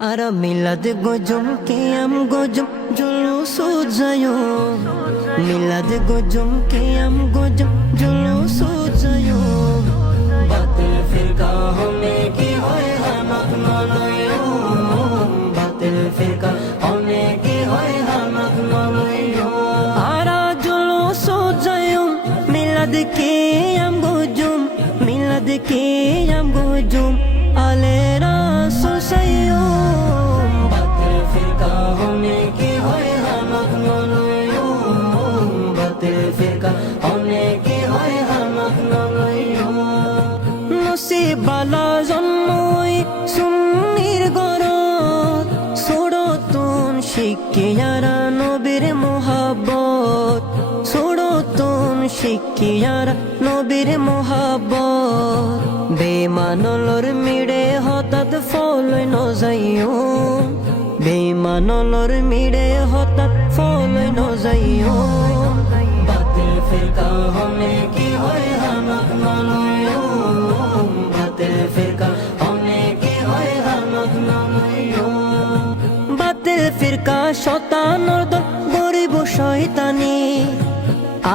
Ara milad gojum qiyam gojum julus jayo milad gojum qiyam gojum julus jayo batil firqa hone ki hoy hamak nalayo batil firqa hone ki hoy hamak nalayo ara julus jayo milad qiyam gojum alera susayo batil firqa hone ki hoy hamak nalayo batil firqa hone ki hoy hamak nalayo নসিবালা জন্মই সুন্নির গরত ছোড়তুন শিখিয়ারা নবীর মোহাব্বত ছোড়তুন শিখিয়ারা নবীর মোহাব্বত বেমানলর মিড়ে হঠাৎ ফলই নজাইও বেমানলর মিড়ে হঠাৎ ফলই নজাইও বাতিল ফিরকা হনে কি হয় হামাক নলয়ো বাতিল ফিরকা হনে কি হয় হামাক নলয়ো বাতিল ফিরকা শতানর দল গরিব শয়তানি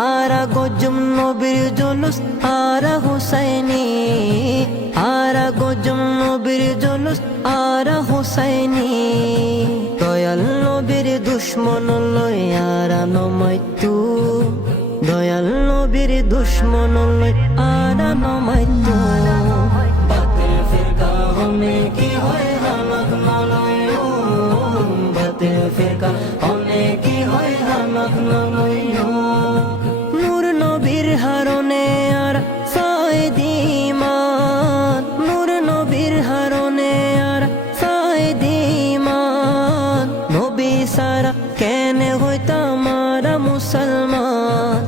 আরা গজম নবীর জুলুস আরা হুসাইনি আরা গজম নবীর জুলুস আরা হুসাইনি দয়াল নবীর দুশ্মন লই আরা নমাইতু দয়াল নবীর দুশ্মন লই আরা নমাইতু বাতিল ফিরকা হনে কি হয় হামাক নলয়ো বাতিল ফিরকা হনে কি হয় হামাক নলয়ো নূর নবীর হারনে আর ফায়দিমান নূর নবীর হারনে আর ফায়দিমান নবী সারা কেনে হইতাম আরা মুসলমান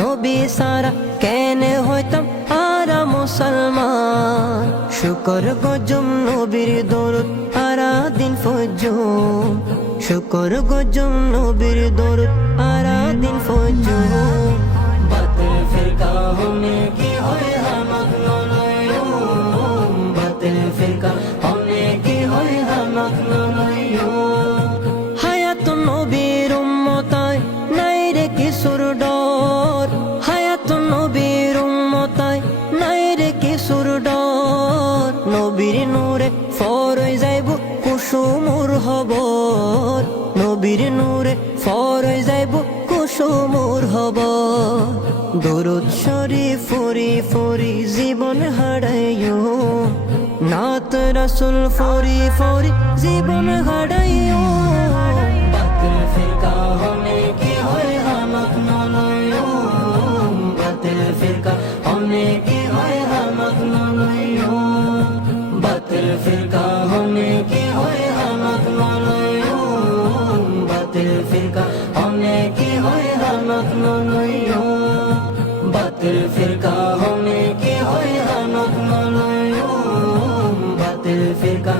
নবী সারা কেনে হইতাম আরা মুসলমান শুকর গজম নবীর দরুদ আরা দিন ফজর শুকর গজম নবীর দরুদ আরা দিন ফজর বাতিল ফিরকা হনে কি হয় হামাক নলয়ো বাতিল ফিরকা হনে কি হয় হামাক নলয়ো হায়াত নবীর উম্মতায় নাই রে কিশোর ডর হায়াত নবীর উম্মতায় নাই রে কিশোর ডর নবীর নূরে ফরই যাইব কুসুমুর হবর নবীর নূরে ফরই যাইব কুসুমুর হবর দরুদ শরীফ ফরি ফরি জীবন হারাইও নাত রাসূল ফরি ফরি জীবন হারাইও বাতিল ফিরকা হনে কি হয় হামাক নলয়ো বাতিল ফিরকা হনে কি হয় হামাক নলয়ো বাতিল ফিরকা হনে কি হয় হামাক নলয়ো বাতিল ফিরকা হনে কি হয় হামাক নলয়ো বাতিল ফিরকা হনে কি হয় হামাক নলয়ো বাতিল ফিরকা